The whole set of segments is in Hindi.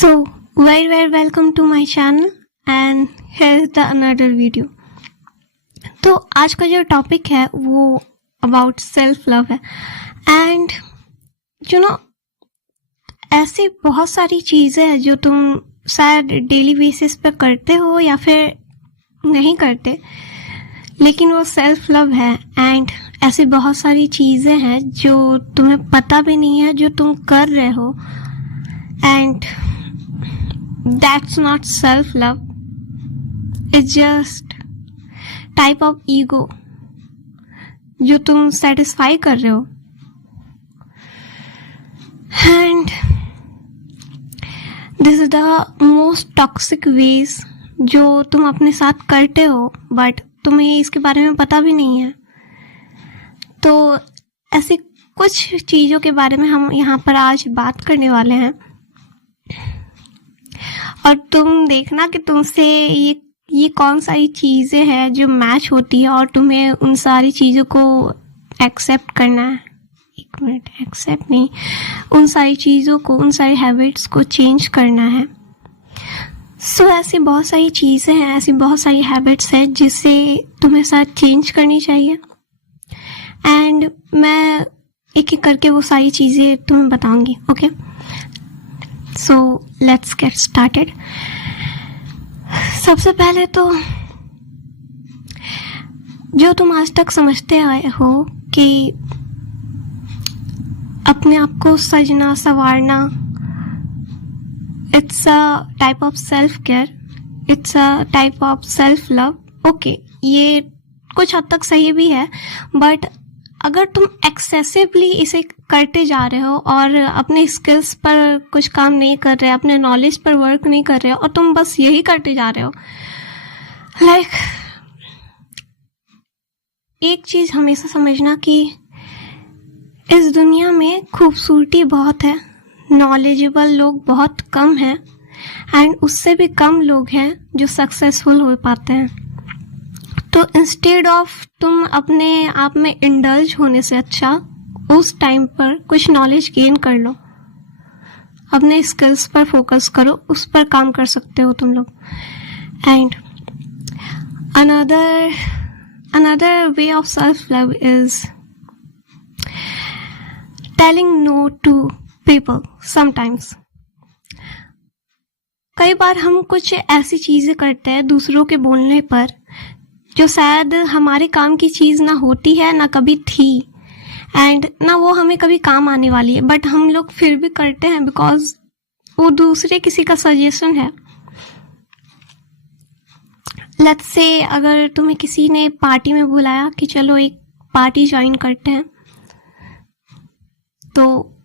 So, very welcome to my channel and here is the another video. तो आज का जो टॉपिक है वो अबाउट सेल्फ लव है एंड ऐसी बहुत सारी चीज़ें हैं जो तुम शायद डेली बेसिस पे करते हो या फिर नहीं करते, लेकिन वो सेल्फ लव है। एंड ऐसी बहुत सारी चीज़ें हैं जो तुम्हें पता भी नहीं है जो तुम कर रहे हो, and that's not self love, it's just type of ego जो तुम satisfy कर रहे हो। and this is the most toxic ways जो तुम अपने साथ करते हो बट तुम्हें इसके बारे में पता भी नहीं है। तो ऐसी कुछ चीज़ों के बारे में हम यहाँ पर आज बात करने वाले हैं और तुम देखना कि तुमसे ये कौन सारी चीज़ें हैं जो मैच होती है और तुम्हें उन सारी चीज़ों को एक्सेप्ट करना है। एक मिनट, एक्सेप्ट नहीं, उन सारी चीज़ों को, उन सारी हैबिट्स को चेंज करना है। सो ऐसी बहुत सारी चीज़ें हैं, ऐसी बहुत सारी हैबिट्स हैं जिसे तुम्हें साथ चेंज करनी चाहिए एंड मैं एक एक करके वो सारी चीज़ें तुम्हें बताऊंगी। Okay, so let's get started. सबसे पहले तो जो तुम आज तक समझते आए हो कि अपने आप को सजना संवारना it's a type of self care, it's a type of self love. Okay, ये कुछ हद तक सही भी है, बट अगर तुम एक्सेसिवली इसे करते जा रहे हो और अपने स्किल्स पर कुछ काम नहीं कर रहे, अपने नॉलेज पर वर्क नहीं कर रहे हो और तुम बस यही करते जा रहे हो, एक चीज़ हमेशा समझना कि इस दुनिया में खूबसूरती बहुत है, नॉलेजेबल लोग बहुत कम हैं एंड उससे भी कम लोग हैं जो सक्सेसफुल हो पाते हैं। तो इंस्टेड ऑफ तुम अपने आप में इंडल्ज होने से अच्छा उस टाइम पर कुछ नॉलेज गेन कर लो, अपने स्किल्स पर फोकस करो, उस पर काम कर सकते हो तुम लोग। And another way of self love is telling no to people sometimes। कई बार हम कुछ ऐसी चीजें करते हैं दूसरों के बोलने पर जो शायद हमारे काम की चीज़ ना होती है, ना कभी थी एंड ना वो हमें कभी काम आने वाली है, बट हम लोग फिर भी करते हैं बिकॉज वो दूसरे किसी का सजेशन है। लेट्स से अगर तुम्हें किसी ने पार्टी में बुलाया कि चलो एक पार्टी ज्वाइन करते हैं, तो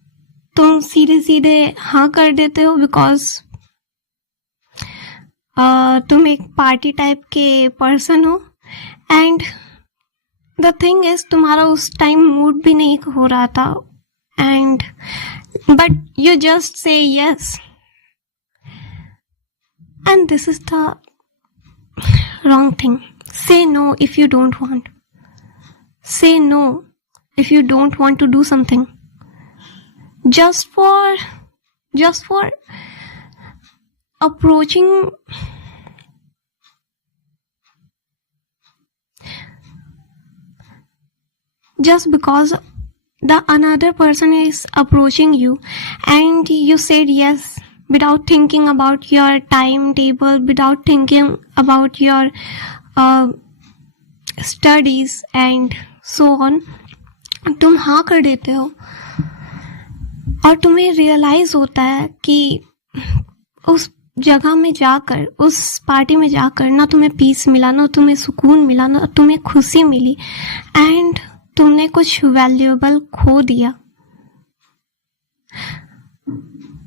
तुम सीधे सीधे हाँ कर देते हो बिकॉज तुम एक पार्टी टाइप के पर्सन हो एंड द थिंग इज तुम्हारा उस टाइम मूड भी नहीं हो रहा था and but you just say yes and this is the wrong thing. Say no if you don't want, say no if you don't want to do something just for approaching just because the another person is approaching you and you said yes without thinking about your timetable, without thinking about your studies and so on, तुम हाँ कर देते हो और तुम्हें रियलाइज होता है कि उस जगह में जाकर, उस पार्टी में जाकर ना तुम्हें पीस मिला, ना तुम्हें सुकून मिला, ना तुम्हें खुशी मिली एंड तुमने कुछ वैल्यूएबल खो दिया।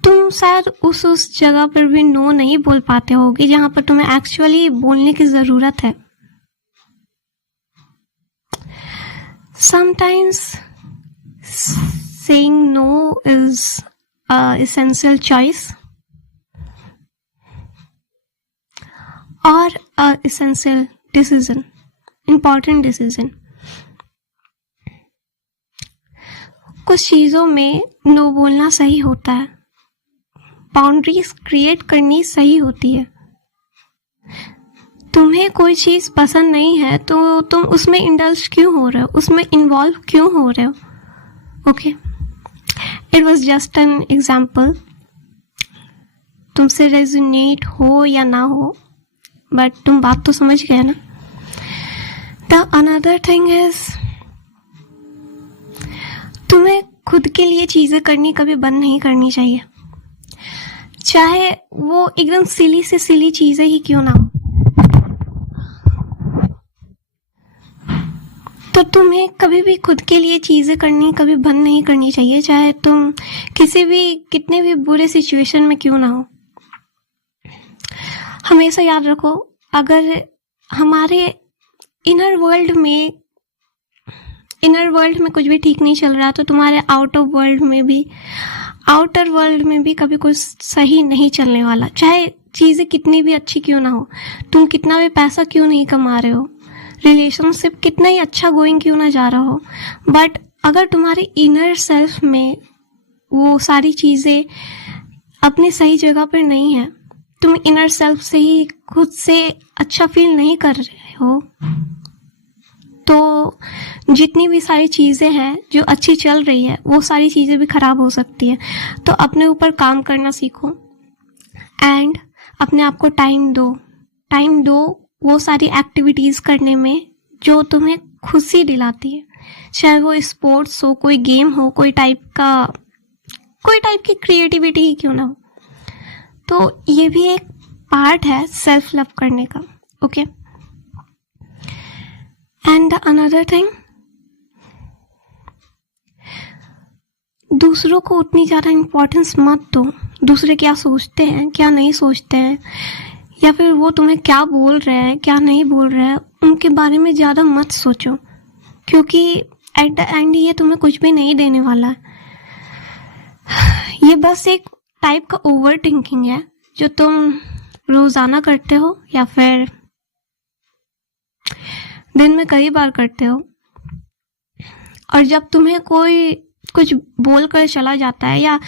तुम शायद उस जगह पर भी नो नहीं बोल पाते होगे जहां पर तुम्हें एक्चुअली बोलने की जरूरत है। Sometimes saying no is an essential choice or an essential decision, important decision। कुछ चीज़ों में नो बोलना सही होता है बाउंड्रीज क्रिएट करनी सही होती है। तुम्हें कोई चीज़ पसंद नहीं है तो तुम उसमें इंडल्ज क्यों हो रहे हो, उसमें इन्वॉल्व क्यों हो रहे हो? Okay, it was just an example, तुमसे रेजोनेट हो या ना हो, बट तुम बात तो समझ गए ना। द अनदर थिंग इज, तुम्हें खुद के लिए चीज़ें करनी कभी बंद नहीं करनी चाहिए, चाहे वो एकदम सिली से सिली चीज़ें ही क्यों ना हो। तो तुम्हें कभी भी खुद के लिए चीज़ें करनी कभी बंद नहीं करनी चाहिए, चाहे तुम कितने भी बुरे सिचुएशन में क्यों ना हो। हमेशा याद रखो, अगर हमारे इनर वर्ल्ड में कुछ भी ठीक नहीं चल रहा तो तुम्हारे आउटर वर्ल्ड में भी कभी कुछ सही नहीं चलने वाला, चाहे चीज़ें कितनी भी अच्छी क्यों ना हो, तुम कितना भी पैसा क्यों नहीं कमा रहे हो, रिलेशनशिप कितना ही अच्छा गोइंग क्यों ना जा रहा हो, बट अगर तुम्हारे इनर सेल्फ में वो सारी चीज़ें अपनी सही जगह पर नहीं है, तुम इनर सेल्फ से ही खुद से अच्छा फील नहीं कर रहे हो, तो जितनी भी सारी चीज़ें हैं जो अच्छी चल रही है वो सारी चीज़ें भी खराब हो सकती हैं। तो अपने ऊपर काम करना सीखो एंड अपने आप को टाइम दो वो सारी एक्टिविटीज़ करने में जो तुम्हें खुशी दिलाती है, चाहे वो स्पोर्ट्स हो, कोई गेम हो, कोई टाइप की क्रिएटिविटी ही क्यों ना हो। तो ये भी एक पार्ट है सेल्फ लव करने का। ओके, एंड अनदर थिंग, दूसरों को उतनी ज़्यादा इम्पोर्टेंस मत दो, दूसरे क्या सोचते हैं क्या नहीं सोचते हैं, या फिर वो तुम्हें क्या बोल रहे हैं क्या नहीं बोल रहे हैं, उनके बारे में ज़्यादा मत सोचो, क्योंकि एट द एंड ये तुम्हें कुछ भी नहीं देने वाला है। ये बस एक टाइप का ओवर थिंकिंग है जो तुम रोज़ाना करते हो या फिर दिन में कई बार करते हो, और जब तुम्हें कोई कुछ बोल कर चला जाता है या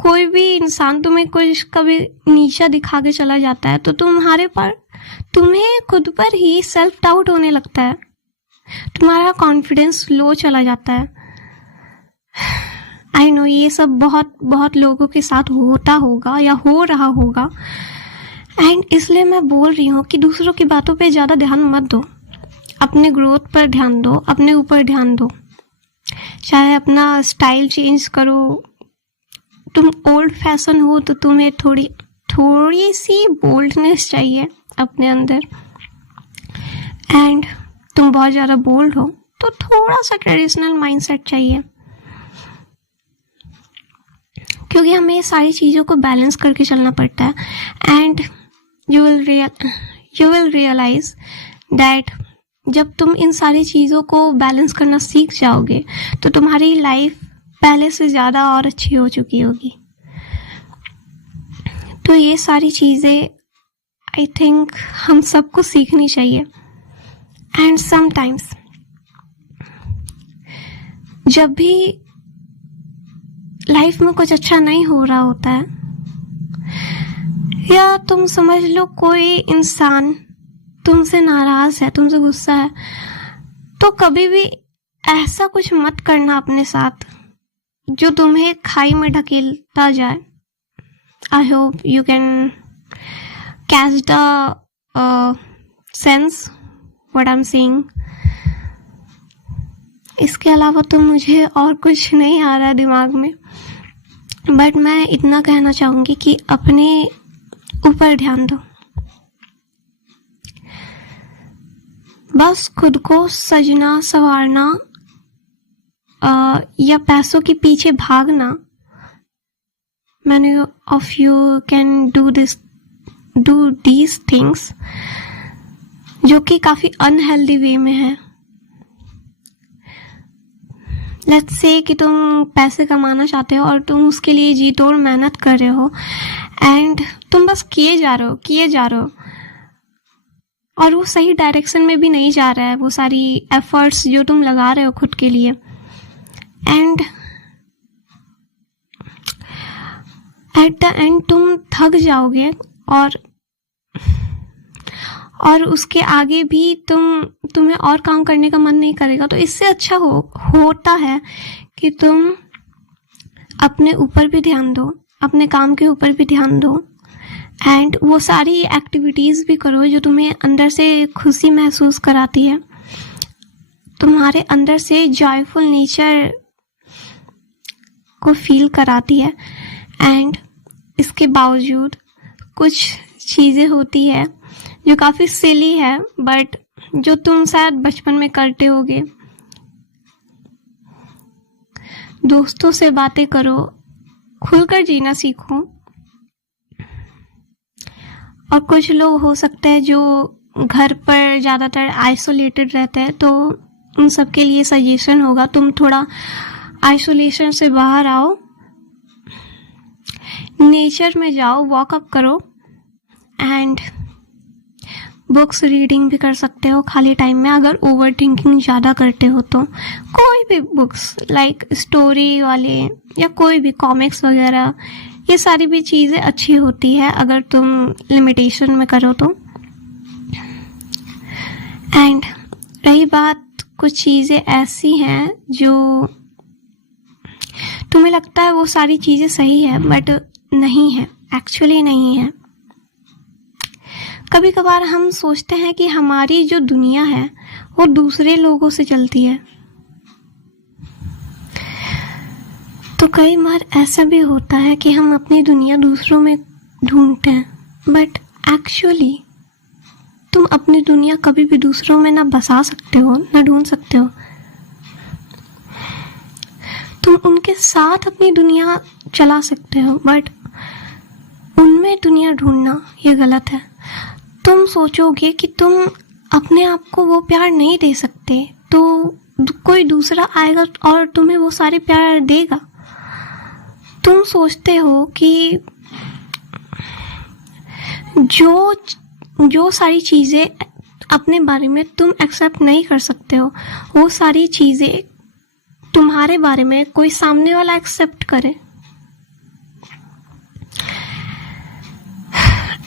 कोई भी इंसान तुम्हें कुछ कभी नीचा दिखा के चला जाता है तो तुम्हें खुद पर ही सेल्फ डाउट होने लगता है, तुम्हारा कॉन्फिडेंस लो चला जाता है। आई नो ये सब बहुत बहुत लोगों के साथ होता होगा या हो रहा होगा, एंड इसलिए मैं बोल रही हूँ कि दूसरों की बातों पे ज़्यादा ध्यान मत दो, अपने ग्रोथ पर ध्यान दो, अपने ऊपर ध्यान दो, चाहे अपना स्टाइल चेंज करो। तुम ओल्ड फैशन हो तो तुम्हें थोड़ी सी बोल्डनेस चाहिए अपने अंदर, एंड तुम बहुत ज़्यादा बोल्ड हो तो थोड़ा सा ट्रेडिशनल माइंडसेट चाहिए, क्योंकि हमें ये सारी चीज़ों को बैलेंस करके चलना पड़ता है। And you will realize that जब तुम इन सारी चीज़ों को बैलेंस करना सीख जाओगे तो तुम्हारी लाइफ पहले से ज़्यादा और अच्छी हो चुकी होगी। तो ये सारी चीज़ें आई थिंक हम सबको सीखनी चाहिए। एंड समटाइम्स जब भी लाइफ में कुछ अच्छा नहीं हो रहा होता है, या तुम समझ लो कोई इंसान तुमसे नाराज है, तुमसे गुस्सा है, तो कभी भी ऐसा कुछ मत करना अपने साथ जो तुम्हें खाई में ढकेलता जाए। I hope you can catch the sense what I am saying. इसके अलावा तो मुझे और कुछ नहीं आ रहा है दिमाग में, बट मैं इतना कहना चाहूँगी कि अपने ऊपर ध्यान दो। बस खुद को सजना संवारना या पैसों के पीछे भागना, many of you can do these things, जो कि काफ़ी अनहेल्दी वे में है। लेट्स से कि तुम पैसे कमाना चाहते हो और तुम उसके लिए जी तोड़ मेहनत कर रहे हो, एंड तुम बस किए जा रहे हो और वो सही डायरेक्शन में भी नहीं जा रहा है, वो सारी एफर्ट्स जो तुम लगा रहे हो खुद के लिए। एट द एंड तुम थक जाओगे और उसके आगे भी तुम्हें और काम करने का मन नहीं करेगा। तो इससे अच्छा होता है कि तुम अपने ऊपर भी ध्यान दो, अपने काम के ऊपर भी ध्यान दो, एंड वो सारी एक्टिविटीज़ भी करो जो तुम्हें अंदर से खुशी महसूस कराती है, तुम्हारे अंदर से जॉयफुल नेचर को फील कराती है। एंड इसके बावजूद कुछ चीज़ें होती है जो काफ़ी सिली है, बट जो तुम शायद बचपन में करते होगे। दोस्तों से बातें करो, खुलकर जीना सीखो। और कुछ लोग हो सकते हैं जो घर पर ज़्यादातर आइसोलेटेड रहते हैं, तो उन सब के लिए सजेशन होगा तुम थोड़ा आइसोलेशन से बाहर आओ, नेचर में जाओ, वॉकअप करो, एंड बुक्स रीडिंग भी कर सकते हो खाली टाइम में। अगर ओवर थिंकिंग ज़्यादा करते हो तो कोई भी बुक्स लाइक स्टोरी वाले या कोई भी कॉमिक्स वगैरह, ये सारी भी चीज़ें अच्छी होती है अगर तुम लिमिटेशन में करो तो। एंड रही बात, कुछ चीज़ें ऐसी हैं जो तुम्हें लगता है वो सारी चीज़ें सही है, बट नहीं है, एक्चुअली नहीं है। कभी कभार हम सोचते हैं कि हमारी जो दुनिया है वो दूसरे लोगों से चलती है, तो कई बार ऐसा भी होता है कि हम अपनी दुनिया दूसरों में ढूंढते हैं, बट एक्चुअली तुम अपनी दुनिया कभी भी दूसरों में ना बसा सकते हो, ना ढूंढ सकते हो। तुम उनके साथ अपनी दुनिया चला सकते हो, बट उनमें दुनिया ढूंढना ये गलत है। तुम सोचोगे कि तुम अपने आप को वो प्यार नहीं दे सकते, तो कोई दूसरा आएगा और तुम्हें वो सारे प्यार देगा। तुम सोचते हो कि जो सारी चीज़ें अपने बारे में तुम एक्सेप्ट नहीं कर सकते हो, वो सारी चीज़ें तुम्हारे बारे में कोई सामने वाला एक्सेप्ट करे।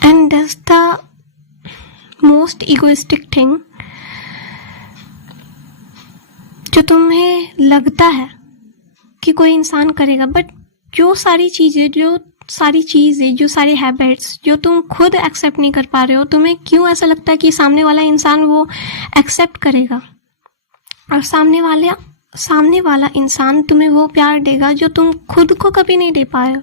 And that's the most egoistic thing जो तुम्हें लगता है कि कोई इंसान करेगा, बट जो सारी चीज़ें, जो सारी हैबिट्स जो तुम खुद एक्सेप्ट नहीं कर पा रहे हो, तुम्हें क्यों ऐसा लगता है कि सामने वाला इंसान वो एक्सेप्ट करेगा, और सामने वाला इंसान तुम्हें वो प्यार देगा जो तुम खुद को कभी नहीं दे पाए हो।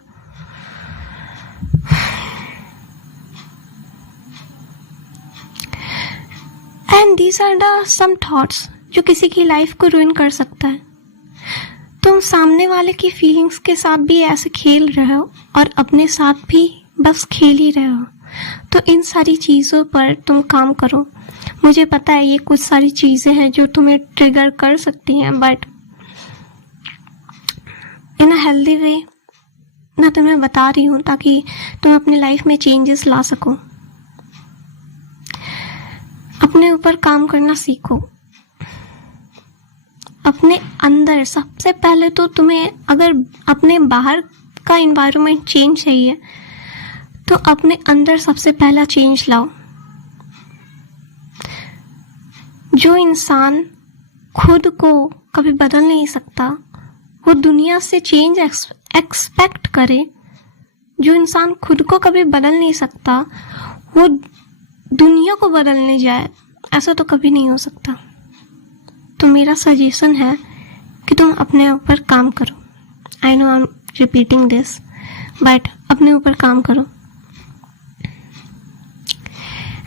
And these are the some thoughts जो किसी की लाइफ को रुइन कर सकता है। तुम सामने वाले की फीलिंग्स के साथ भी ऐसे खेल रहे हो और अपने साथ भी बस खेल ही रहे हो। तो इन सारी चीज़ों पर तुम काम करो। मुझे पता है ये कुछ सारी चीज़ें हैं जो तुम्हें ट्रिगर कर सकती हैं, but in a healthy way मैं तुम्हें बता रही हूँ ताकि तुम अपनी लाइफ में चेंजेस ला सको। अपने ऊपर काम करना सीखो। अपने अंदर सबसे पहले तो तुम्हें अगर अपने बाहर का इन्वायरमेंट चेंज चाहिए तो अपने अंदर सबसे पहला चेंज लाओ। जो इंसान खुद को कभी बदल नहीं सकता वो दुनिया से चेंज एक्सपेक्ट करे। जो इंसान खुद को कभी बदल नहीं सकता वो दुनिया को बदलने जाए, ऐसा तो कभी नहीं हो सकता। तो मेरा सजेशन है कि तुम अपने ऊपर काम करो। I know I am repeating this, but अपने ऊपर काम करो।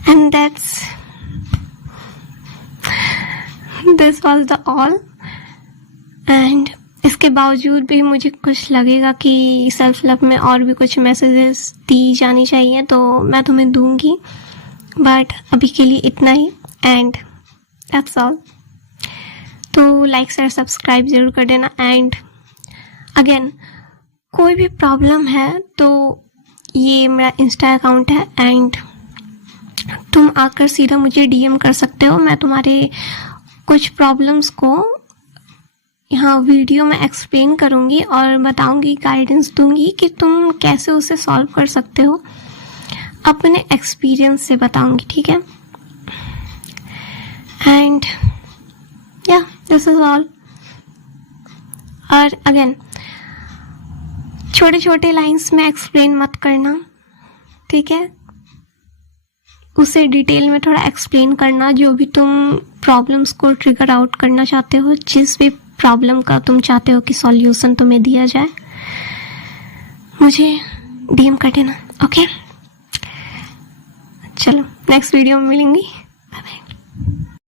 And this was the all. And इसके बावजूद भी मुझे कुछ लगेगा कि सेल्फ लव में और भी कुछ मैसेजेस दी जानी चाहिए तो मैं तुम्हें दूंगी, बट अभी के लिए इतना ही। And that's all. तो लाइक शेयर सब्सक्राइब ज़रूर कर देना। एंड अगेन कोई भी प्रॉब्लम है तो ये मेरा इंस्टा अकाउंट है एंड तुम आकर सीधा मुझे डीएम कर सकते हो। मैं तुम्हारे कुछ प्रॉब्लम्स को यहाँ वीडियो में एक्सप्लेन करूँगी और बताऊँगी, गाइडेंस दूँगी कि तुम कैसे उसे सॉल्व कर सकते हो, अपने एक्सपीरियंस से बताऊँगी, ठीक है। एंड या दिस इज ऑल। और अगेन छोटे छोटे लाइंस में एक्सप्लेन मत करना, ठीक है। उसे डिटेल में थोड़ा एक्सप्लेन करना, जो भी तुम प्रॉब्लम्स को ट्रिगर आउट करना चाहते हो, जिस भी प्रॉब्लम का तुम चाहते हो कि सॉल्यूशन तुम्हें दिया जाए, मुझे डीएम कर देना, ओके। चलो नेक्स्ट वीडियो में मिलेंगी, बाय बाय।